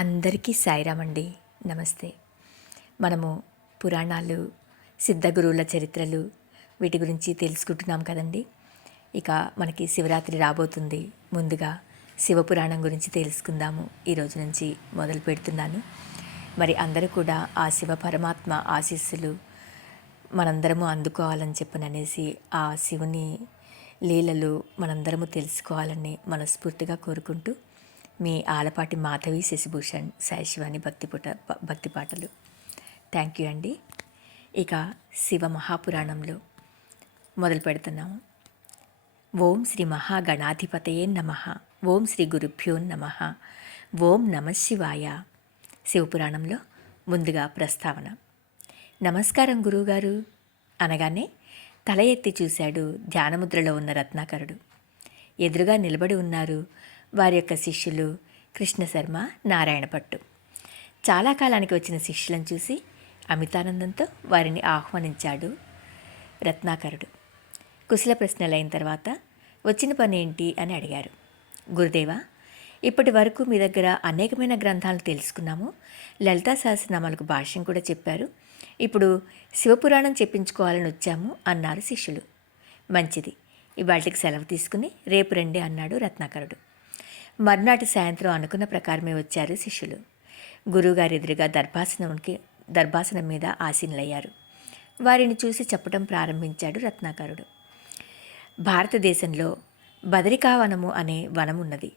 అందరికీ సాయిరామ్ అండి. నమస్తే. మనము పురాణాలు, సిద్ధగురువుల చరిత్రలు వీటి గురించి తెలుసుకుంటున్నాం కదండి. ఇక మనకి శివరాత్రి రాబోతుంది. ముందుగా శివపురాణం గురించి తెలుసుకుందాము. ఈరోజు నుంచి మొదలు పెడుతున్నాను. మరి అందరూ కూడా ఆ శివ పరమాత్మ ఆశీస్సులు మనందరము అందుకోవాలని చెప్పననేసి ఆ శివుని లీలలు మనందరము తెలుసుకోవాలని మనస్ఫూర్తిగా కోరుకుంటూ మీ ఆలపాటి మాధవి శశిభూషణ్ సాయిశివాని భక్తి పాటలు. థ్యాంక్ యూ అండి. ఇక శివ మహాపురాణంలో మొదలు పెడుతున్నాము. ఓం శ్రీ మహాగణాధిపతయే నమః. ఓం శ్రీ గురుభ్యో నమః. ఓం నమ శివాయ. శివపురాణంలో ముందుగా ప్రస్తావన. నమస్కారం గురువుగారు అనగానే తల ఎత్తి చూశాడు ధ్యానముద్రలో ఉన్న రత్నాకరుడు. ఎదురుగా నిలబడి ఉన్నారు వారి యొక్క శిష్యులు కృష్ణశర్మ, నారాయణపట్టు. చాలా కాలానికి వచ్చిన శిష్యులను చూసి అమితానందంతో వారిని ఆహ్వానించాడు రత్నాకరుడు. కుశల ప్రశ్నలైన తర్వాత వచ్చిన పని ఏంటి అని అడిగారు. గురుదేవా, ఇప్పటి వరకు మీ దగ్గర అనేకమైన గ్రంథాలు తెలుసుకున్నాము. లలితా సహస్రనామాలకు భాష్యం కూడా చెప్పారు. ఇప్పుడు శివపురాణం చెప్పించుకోవాలని వచ్చాము అన్నారు శిష్యులు. మంచిది, ఇవాళకి సెలవు తీసుకుని రేపు రండి అన్నాడు రత్నాకరుడు. మర్నాటి సాయంత్రం అనుకున్న ప్రకారమే వచ్చారు శిష్యులు. గురువుగారి ఎదురుగా దర్భాసనం మీద ఆసీనులయ్యారు. వారిని చూసి చెప్పడం ప్రారంభించాడు రత్నాకరుడు. భారతదేశంలో బదరికావనము అనే వనం ఉన్నది.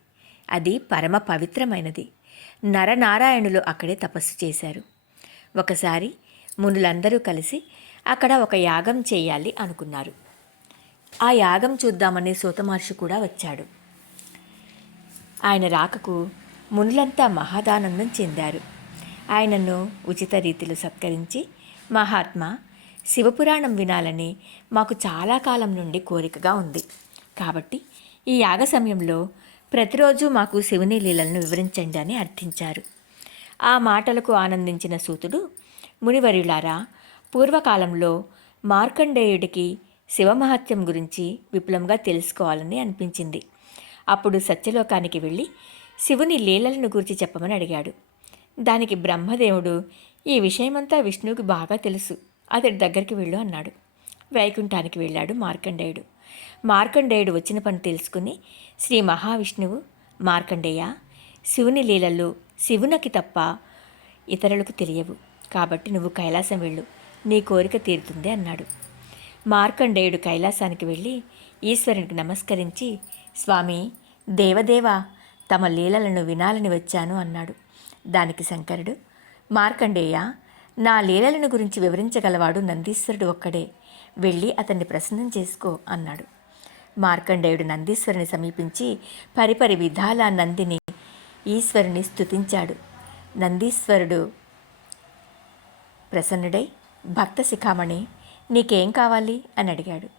అది పరమ పవిత్రమైనది. నరనారాయణులు అక్కడే తపస్సు చేశారు. ఒకసారి మునులందరూ కలిసి అక్కడ ఒక యాగం చేయాలి అనుకున్నారు. ఆ యాగం చూద్దామని సూత మహర్షి కూడా వచ్చాడు. ఆయన రాకకు మునులంతా మహాదానందం చెందారు. ఆయనను ఉచిత రీతిలో సత్కరించి, మహాత్మా, శివపురాణం వినాలని మాకు చాలా కాలం నుండి కోరికగా ఉంది. కాబట్టి ఈ యాగ సమయంలో ప్రతిరోజు మాకు శివుని లీలలను వివరించండి అని అర్థించారు. ఆ మాటలకు ఆనందించిన సూతుడు, మునివర్యులారా, పూర్వకాలంలో మార్కండేయుడికి శివమహత్యం గురించి విపులంగా తెలుసుకోవాలని అనిపించింది. అప్పుడు సత్యలోకానికి వెళ్ళి శివుని లీలలను గురించి చెప్పమని అడిగాడు. దానికి బ్రహ్మదేవుడు, ఈ విషయమంతా విష్ణువుకి బాగా తెలుసు, అతడి దగ్గరికి వెళ్ళు అన్నాడు. వైకుంఠానికి వెళ్ళాడు మార్కండేయుడు. మార్కండేయుడు వచ్చిన పని తెలుసుకుని, శ్రీ మహావిష్ణువు, మార్కండేయ, శివుని లీలలు శివునికి తప్ప ఇతరులకు తెలియవు. కాబట్టి నువ్వు కైలాసం వెళ్ళు, నీ కోరిక తీరుతుంది అన్నాడు. మార్కండేయుడు కైలాసానికి వెళ్ళి ఈశ్వరునికి నమస్కరించి, స్వామి, దేవదేవ, తమ లీలలను వినాలని వచ్చాను అన్నాడు. దానికి శంకరుడు, మార్కండేయ, నా లీలలను గురించి వివరించగలవాడు నందీశ్వరుడు ఒక్కడే, వెళ్ళి అతన్ని ప్రసన్నం చేసుకో అన్నాడు. మార్కండేయుడు నందీశ్వరుని సమీపించి పరిపరి విధాల నందిని ఈశ్వరుని స్తుతించాడు. నందీశ్వరుడు ప్రసన్నుడై, భక్త శిఖామణి, నీకేం కావాలి అని అడిగాడు.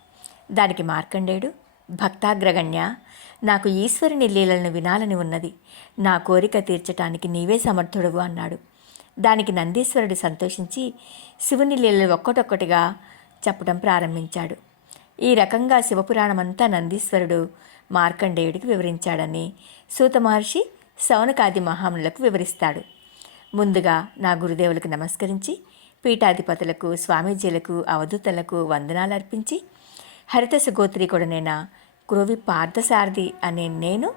దానికి మార్కండేయుడు, భక్తాగ్రగణ్య, నాకు ఈశ్వరుని లీలలను వినాలని ఉన్నది. నా కోరిక తీర్చటానికి నీవే సమర్థుడవు అన్నాడు. దానికి నందీశ్వరుడు సంతోషించి శివుని లీలలు ఒక్కటొక్కటిగా చెప్పడం ప్రారంభించాడు. ఈ రకంగా శివపురాణమంతా నందీశ్వరుడు మార్కండేయుడికి వివరించాడని సూత మహర్షి శౌనకాది మహామునులకు వివరిస్తాడు. ముందుగా నా గురుదేవులకు నమస్కరించి, పీఠాధిపతులకు, స్వామీజీలకు, అవధూతలకు వందనాలు అర్పించి, హరితస గోత్రీకుడనైన క్రోవి పార్థసారథి అనే నేను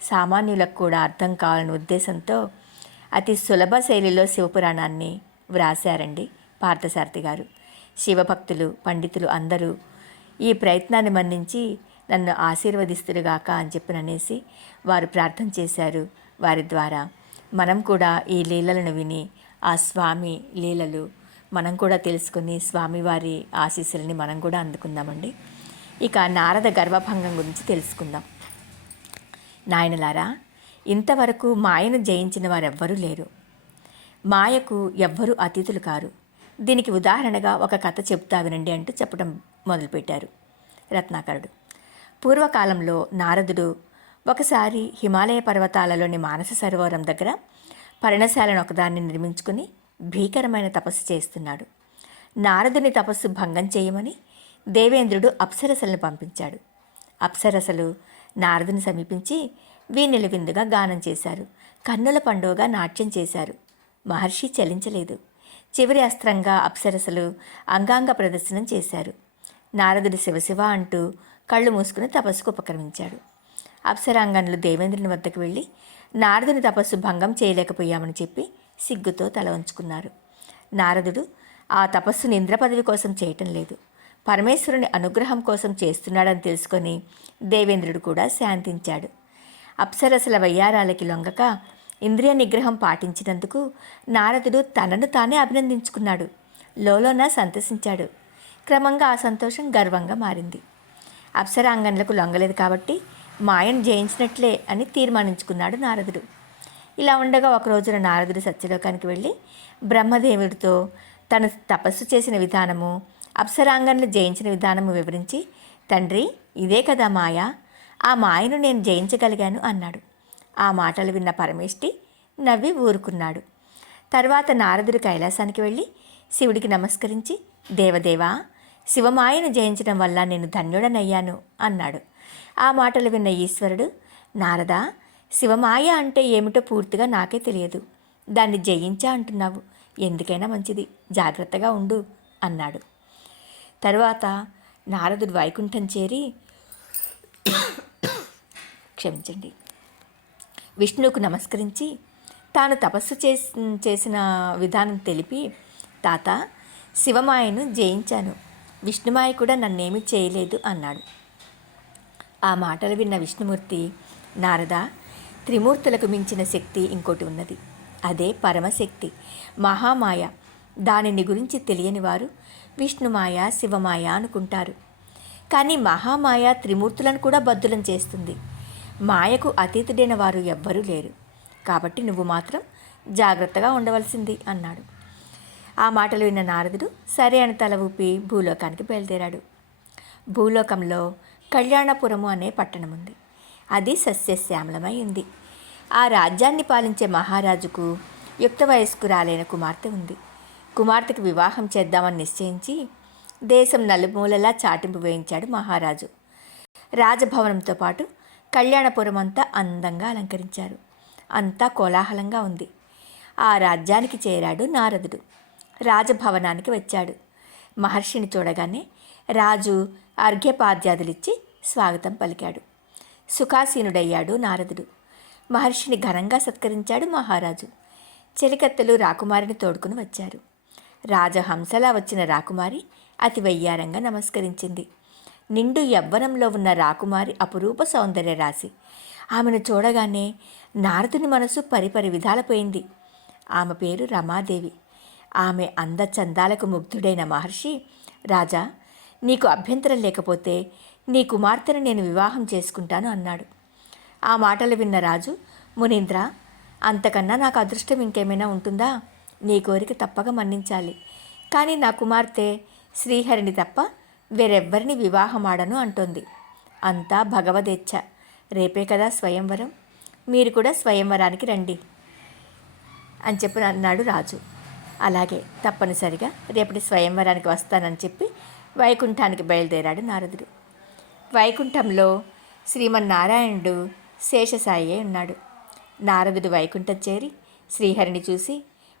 సామాన్యులకు కూడా అర్థం కావాలనే ఉద్దేశంతో అతి సులభ శైలిలో శివపురాణాన్ని వ్రాశారండి పార్థసారథి గారు. శివభక్తులు, పండితులు అందరూ ఈ ప్రయత్నాన్ని మన్నించి నన్ను ఆశీర్వదిస్తురుగాక అని చెప్పననేసి వారు ప్రార్థన చేశారు. వారి ద్వారా మనం కూడా ఈ లీలలను విని ఆ స్వామి లీలలు మనం కూడా తెలుసుకుని స్వామివారి ఆశీస్సులని మనం కూడా అందుకుందామండి. ఇక నారద గర్వభంగం గురించి తెలుసుకుందాం. నాయనలారా, ఇంతవరకు మాయను జయించిన వారెవ్వరూ లేరు. మాయకు ఎవ్వరూ అతిథులు కారు. దీనికి ఉదాహరణగా ఒక కథ చెప్తా వినండి అంటూ చెప్పడం మొదలుపెట్టారు రత్నాకరుడు. పూర్వకాలంలో నారదుడు ఒకసారి హిమాలయ పర్వతాలలోని మానస సరోవరం దగ్గర పర్ణశాలను ఒకదాన్ని నిర్మించుకుని భీకరమైన తపస్సు చేస్తున్నాడు. నారదుని తపస్సు భంగం చేయమని దేవేంద్రుడు అప్సరసలను పంపించాడు. అప్సరసలు నారదుని సమీపించి వీణెల విందుగా గానం చేశారు. కన్నుల పండుగగా నాట్యం చేశారు. మహర్షి చలించలేదు. చివరి అస్త్రంగా అప్సరసలు అంగాంగ ప్రదర్శనం చేశారు. నారదుడు శివశివ అంటూ కళ్ళు మూసుకుని తపస్సుకు ఉపక్రమించాడు. అప్సరాంగనులు దేవేంద్రుని వద్దకు వెళ్ళి నారదుని తపస్సు భంగం చేయలేకపోయామని చెప్పి సిగ్గుతో తల వంచుకున్నారు. నారదుడు ఆ తపస్సును ఇంద్ర పదవి కోసం చేయటం లేదు, పరమేశ్వరుని అనుగ్రహం కోసం చేస్తున్నాడని తెలుసుకొని దేవేంద్రుడు కూడా శాంతించాడు. అప్సరసల వయ్యారాలకి లొంగక ఇంద్రియ నిగ్రహం పాటించినందుకు నారదుడు తనను తానే అభినందించుకున్నాడు. లోలోన సంతసించాడు. క్రమంగా ఆ సంతోషం గర్వంగా మారింది. అప్సరాంగన్లకు లొంగలేదు కాబట్టి మాయను జయించినట్లే అని తీర్మానించుకున్నాడు నారదుడు. ఇలా ఉండగా ఒక రోజున నారదుడు సత్యలోకానికి వెళ్ళి బ్రహ్మదేవుడితో తను తపస్సు చేసిన విధానము, అప్సరాంగన్లు జయించిన విధానము వివరించి, తండ్రి ఇదే కదా మాయ, ఆ మాయను నేను జయించగలిగాను అన్నాడు. ఆ మాటలు విన్న పరమేష్టి నవ్వి ఊరుకున్నాడు. తర్వాత నారదుడు కైలాసానికి వెళ్ళి శివుడికి నమస్కరించి, దేవదేవా, శివమాయను జయించడం వల్ల నేను ధన్యుడనయ్యాను అన్నాడు. ఆ మాటలు విన్న ఈశ్వరుడు, నారదా, శివమాయ అంటే ఏమిటో పూర్తిగా నాకే తెలియదు, దాన్ని జయించా అంటున్నావు, ఎందుకైనా మంచిది, జాగ్రత్తగా ఉండు అన్నాడు. తరువాత నారదుడు వైకుంఠం చేరి క్షమించండి విష్ణువుకు నమస్కరించి తాను తపస్సు చేసిన విధానం తెలిపి, తాత, శివమాయను జయించాను, విష్ణుమాయ కూడా నన్నేమీ చేయలేదు అన్నాడు. ఆ మాటలు విన్న విష్ణుమూర్తి, నారద, త్రిమూర్తులకు మించిన శక్తి ఇంకోటి ఉన్నది, అదే పరమశక్తి, మహామాయ. దానిని గురించి తెలియని వారు విష్ణుమాయ, శివమాయ అనుకుంటారు. కానీ మహామాయ త్రిమూర్తులను కూడా బద్దులం చేస్తుంది. మాయకు అతీతుడైన వారు ఎవ్వరూ లేరు. కాబట్టి నువ్వు మాత్రం జాగ్రత్తగా ఉండవలసింది అన్నాడు. ఆ మాటలు విన్న నారదుడు సరే అని తల ఊపి భూలోకానికి బయలుదేరాడు. భూలోకంలో కళ్యాణపురము అనే పట్టణం ఉంది. అది సస్యశ్యామలమై ఉంది. ఆ రాజ్యాన్ని పాలించే మహారాజుకు యుక్త వయస్కురాలైన కుమార్తె ఉంది. కుమార్తెకు వివాహం చేద్దామని నిశ్చయించి దేశం నలుమూలలా చాటింపు వేయించాడు మహారాజు. రాజభవనంతో పాటు కళ్యాణపురం అంతా అందంగా అలంకరించారు. అంతా కోలాహలంగా ఉంది. ఆ రాజ్యానికి చేరాడు నారదుడు. రాజభవనానికి వచ్చాడు. మహర్షిని చూడగానే రాజు అర్ఘ్యపాద్యాదులిచ్చి స్వాగతం పలికాడు. సుఖాసీనుడయ్యాడు నారదుడు. మహర్షిని ఘనంగా సత్కరించాడు మహారాజు. చెలికత్తెలు రాకుమారిని తోడుకుని వచ్చారు. రాజహంసలా వచ్చిన రాకుమారి అతి వయ్యారంగా నమస్కరించింది. నిండు యవ్వనంలో ఉన్న రాకుమారి అపురూప సౌందర్య రాశి. ఆమెను చూడగానే నారదుని మనసు పరిపరి విధాలపోయింది. ఆమె పేరు రమాదేవి. ఆమె అందచందాలకు ముగ్ధుడైన మహర్షి, రాజా, నీకు అభ్యంతరం లేకపోతే నీ కుమార్తెను నేను వివాహం చేసుకుంటాను అన్నాడు. ఆ మాటలు విన్న రాజు, మునీంద్ర, అంతకన్నా నాకు అదృష్టం ఇంకేమైనా ఉంటుందా? నీ కోరిక తప్పక మన్నించాలి. కానీ నా కుమార్తె శ్రీహరిని తప్ప వేరెవ్వరిని వివాహమాడను అంటోంది. అంతా భగవదేచ్ఛ. రేపే కదా స్వయంవరం, మీరు కూడా స్వయంవరానికి రండి అని చెప్పి అన్నాడు రాజు. అలాగే, తప్పనిసరిగా రేపటి స్వయంవరానికి వస్తానని చెప్పి వైకుంఠానికి బయలుదేరాడు నారదుడు. వైకుంఠంలో శ్రీమన్నారాయణుడు శేషసాయి ఉన్నాడు. నారదుడు వైకుంఠం చేరి శ్రీహరిని చూసి,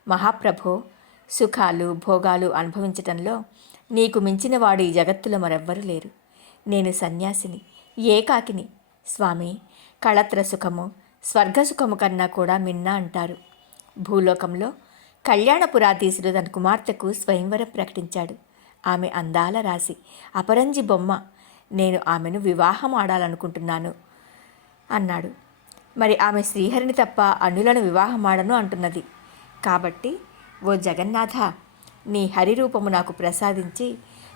మహాప్రభో, సుఖాలు భోగాలు అనుభవించటంలో నీకు మించిన వాడు ఈ జగత్తులో మరెవ్వరూ లేరు. నేను సన్యాసిని, ఏకాకిని. స్వామి, కళత్ర సుఖము స్వర్గసుఖము కన్నా కూడా మిన్న అంటారు. భూలోకంలో కళ్యాణపురాధీశుడు తన కుమార్తెకు స్వయంవరం ప్రకటించాడు. ఆమె అందాల రాశి, అపరంజి బొమ్మ. నేను ఆమెను వివాహం ఆడాలనుకుంటున్నాను అన్నాడు. మరి ఆమె శ్రీహరిని తప్ప అన్యులను వివాహమాడను అంటున్నది. కాబట్టి ఓ జగన్నాథ, నీ హరిరూపము నాకు ప్రసాదించి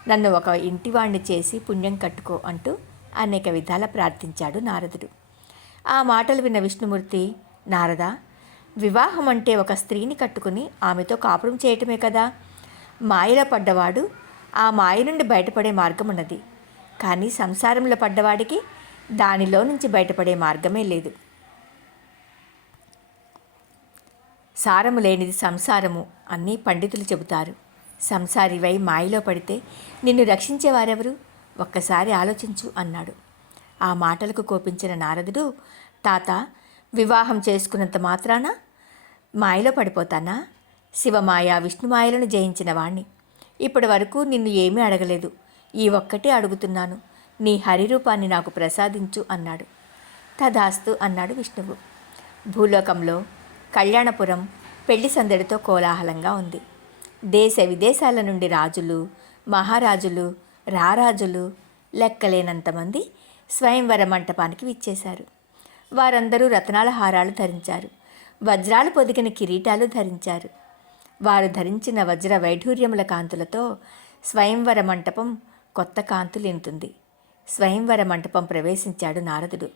నన్ను ఒక ఇంటివాణ్ణి చేసి పుణ్యం కట్టుకో అంటూ అనేక విధాల ప్రార్థించాడు నారదుడు. ఆ మాటలు విన్న విష్ణుమూర్తి, నారద, వివాహం అంటే ఒక స్త్రీని కట్టుకుని ఆమెతో కాపురం చేయటమే కదా. మాయలో పడ్డవాడు ఆ మాయ నుండి బయటపడే మార్గం ఉన్నది. కానీ సంసారంలో పడ్డవాడికి దానిలో నుంచి బయటపడే మార్గమే లేదు. సారము లేనిది సంసారము అన్నీ పండితులు చెబుతారు. సంసారివై మాయలో పడితే నిన్ను రక్షించేవారెవరు? ఒక్కసారి ఆలోచించు అన్నాడు. ఆ మాటలకు కోపించిన నారదుడు, తాత, వివాహం చేసుకున్నంత మాత్రాన మాయలో పడిపోతానా? శివమాయ విష్ణుమాయలను జయించిన వాణ్ణి. ఇప్పటి వరకు నిన్ను ఏమీ అడగలేదు. ఈ ఒక్కటే అడుగుతున్నాను. నీ హరిరూపాన్ని నాకు ప్రసాదించు అన్నాడు. తదాస్తు అన్నాడు విష్ణువు. భూలోకంలో కళ్యాణపురం పెళ్లి సందడితో కోలాహలంగా ఉంది. దేశ విదేశాల నుండి రాజులు, మహారాజులు, రారాజులు లెక్కలేనంతమంది స్వయంవర మంటపానికి విచ్చేశారు. వారందరూ రత్నాల హారాలు ధరించారు. వజ్రాలు పొదిగిన కిరీటాలు ధరించారు. వారు ధరించిన వజ్ర వైఢూర్యముల కాంతులతో స్వయంవర మంటపం కొత్త కాంతులింతుంది. స్వయంవర మంటపం ప్రవేశించాడు నారదుడు.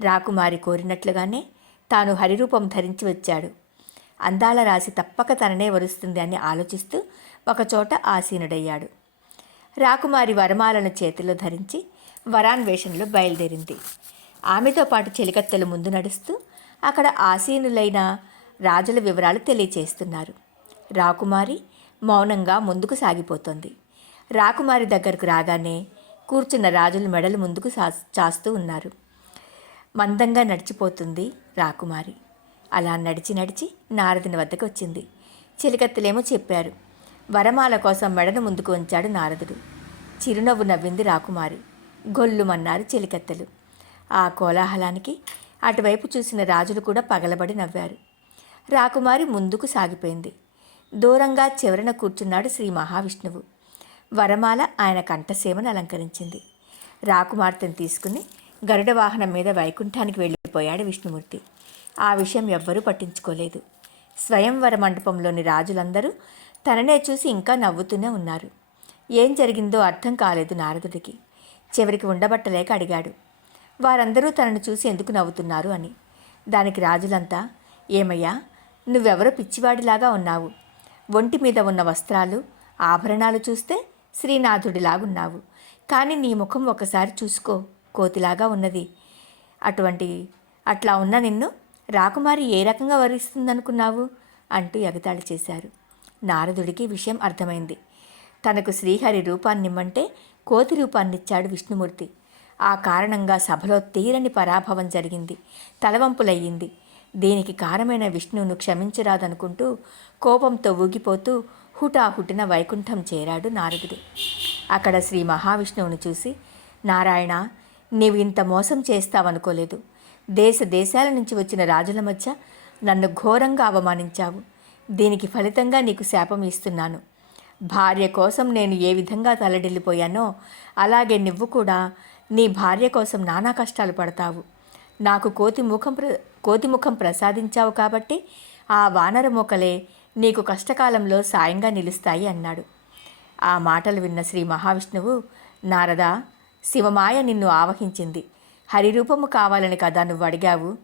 రాకుమారి కోరినట్లుగానే తాను హరిరూపం ధరించి వచ్చాడు. అందాల రాశి తప్పక తననే వరుస్తుంది అని ఆలోచిస్తూ ఒకచోట ఆసీనుడయ్యాడు. రాకుమారి వరమాలను చేతిలో ధరించి వరాన్వేషణలో బయలుదేరింది. ఆమెతో పాటు చెలికత్తెలు ముందు నడుస్తూ అక్కడ ఆసీనులైన రాజుల వివరాలు తెలియచేస్తున్నారు. రాకుమారి మౌనంగా ముందుకు సాగిపోతుంది. రాకుమారి దగ్గరకు రాగానే కూర్చున్న రాజుల మెడలు ముందుకు చాస్తూ ఉన్నారు. మందంగా నడిచిపోతుంది రాకుమారి. అలా నడిచి నడిచి నారదుని వద్దకు వచ్చింది. చిలికత్తెలేమో చెప్పారు. వరమాల కోసం మెడను ముందుకు ఉంచాడు నారదుడు. చిరునవ్వు నవ్వింది రాకుమారి. గొల్లుమన్నారు చెలికత్తెలు. ఆ కోలాహలానికి అటువైపు చూసిన రాజులు కూడా పగలబడి నవ్వారు. రాకుమారి ముందుకు సాగిపోయింది. దూరంగా చివరన కూర్చున్నాడు శ్రీ మహావిష్ణువు. వరమాల ఆయన కంఠసీమను అలంకరించింది. రాకుమార్తెను తీసుకుని గరుడ వాహనం మీద వైకుంఠానికి వెళ్ళిపోయాడు విష్ణుమూర్తి. ఆ విషయం ఎవ్వరూ పట్టించుకోలేదు. స్వయంవర మండపంలోని రాజులందరూ తననే చూసి ఇంకా నవ్వుతూనే ఉన్నారు. ఏం జరిగిందో అర్థం కాలేదు నారదుడికి. చివరికి ఉండబట్టలేక అడిగాడు, వారందరూ తనను చూసి ఎందుకు నవ్వుతున్నారు అని. దానికి రాజులంతా, ఏమయ్యా, నువ్వెవరో పిచ్చివాడిలాగా ఉన్నావు. ఒంటి మీద ఉన్న వస్త్రాలు, ఆభరణాలు చూస్తే శ్రీనాథుడిలాగున్నావు. కానీ నీ ముఖం ఒకసారి చూసుకో, కోతిలాగా ఉన్నది. అట్లా ఉన్న నిన్ను రాకుమారి ఏ రకంగా వరిస్తుందనుకున్నావు అంటూ ఎగతాళి చేశారు. నారదుడికి విషయం అర్థమైంది. తనకు శ్రీహరి రూపాన్నిమ్మంటే కోతి రూపాన్నిచ్చాడు విష్ణుమూర్తి. ఆ కారణంగా సభలో తీరని పరాభవం జరిగింది. తలవంపులయ్యింది. దీనికి కారణమైన విష్ణువును క్షమించరాదనుకుంటూ కోపంతో ఊగిపోతూ హుటాహుటిన వైకుంఠం చేరాడు నారదుడు. అక్కడ శ్రీ మహావిష్ణువును చూసి, నారాయణ, నీవు ఇంత మోసం చేస్తావనుకోలేదు. దేశ దేశాల నుంచి వచ్చిన రాజుల మధ్య నన్ను ఘోరంగా అవమానించావు. దీనికి ఫలితంగా నీకు శాపం ఇస్తున్నాను. భార్య కోసం నేను ఏ విధంగా తలడిల్లిపోయానో అలాగే నువ్వు కూడా నీ భార్య కోసం నానా కష్టాలు పడతావు. నాకు కోతి ముఖం ప్రసాదించావు కాబట్టి ఆ వానర మూకలే నీకు కష్టకాలంలో సాయంగా నిలుస్తాయి అన్నాడు. ఆ మాటలు విన్న శ్రీ మహావిష్ణువు, నారదా, శివమాయ నిన్ను ఆవహించింది. హరిరూపము కావాలని కదా నువ్వు అడిగావు.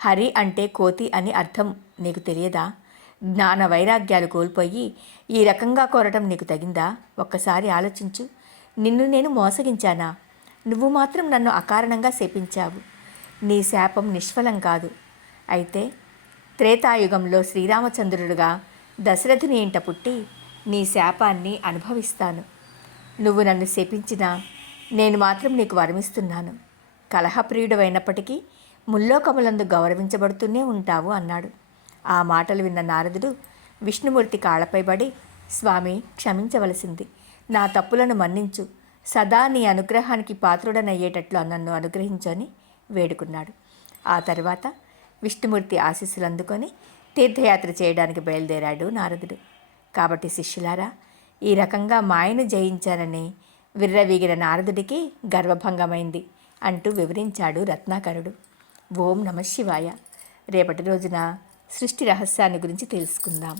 హరి అంటే కోతి అని అర్థం నీకు తెలియదా? జ్ఞాన వైరాగ్యాలు కోల్పోయి ఈ రకంగా కోరటం నీకు తగిందా? ఒక్కసారి ఆలోచించు. నిన్ను నేను మోసగించానా? నువ్వు మాత్రం నన్ను అకారణంగా శపించావు. నీ శాపం నిష్ఫలం కాదు. అయితే త్రేతాయుగంలో శ్రీరామచంద్రుడుగా దశరథుని ఇంట పుట్టి నీ శాపాన్ని అనుభవిస్తాను. నువ్వు నన్ను శపించినా నేను మాత్రం నీకు వరమిస్తున్నాను. కలహప్రియుడవైనప్పటికీ ముల్లోకములందు గౌరవించబడుతూనే ఉంటావు అన్నాడు. ఆ మాటలు విన్న నారదుడు విష్ణుమూర్తి కాళ్ళపై పడి, స్వామి, క్షమించవలసింది. నా తప్పులను మన్నించు. సదా నీ అనుగ్రహానికి పాత్రుడనయ్యేటట్లు నన్ను అనుగ్రహించని వేడుకున్నాడు. ఆ తర్వాత విష్ణుమూర్తి ఆశీస్సులు అందుకొని తీర్థయాత్ర చేయడానికి బయలుదేరాడు నారదుడు. కాబట్టి శిష్యులారా, ఈ రకంగా మాయను జయించానని విర్రవీగిన నారదుడికి గర్వభంగమైంది అంటూ వివరించాడు రత్నాకరుడు. ఓం నమః శివాయ. రేపటి రోజున సృష్టి రహస్యాన్ని గురించి తెలుసుకుందాం.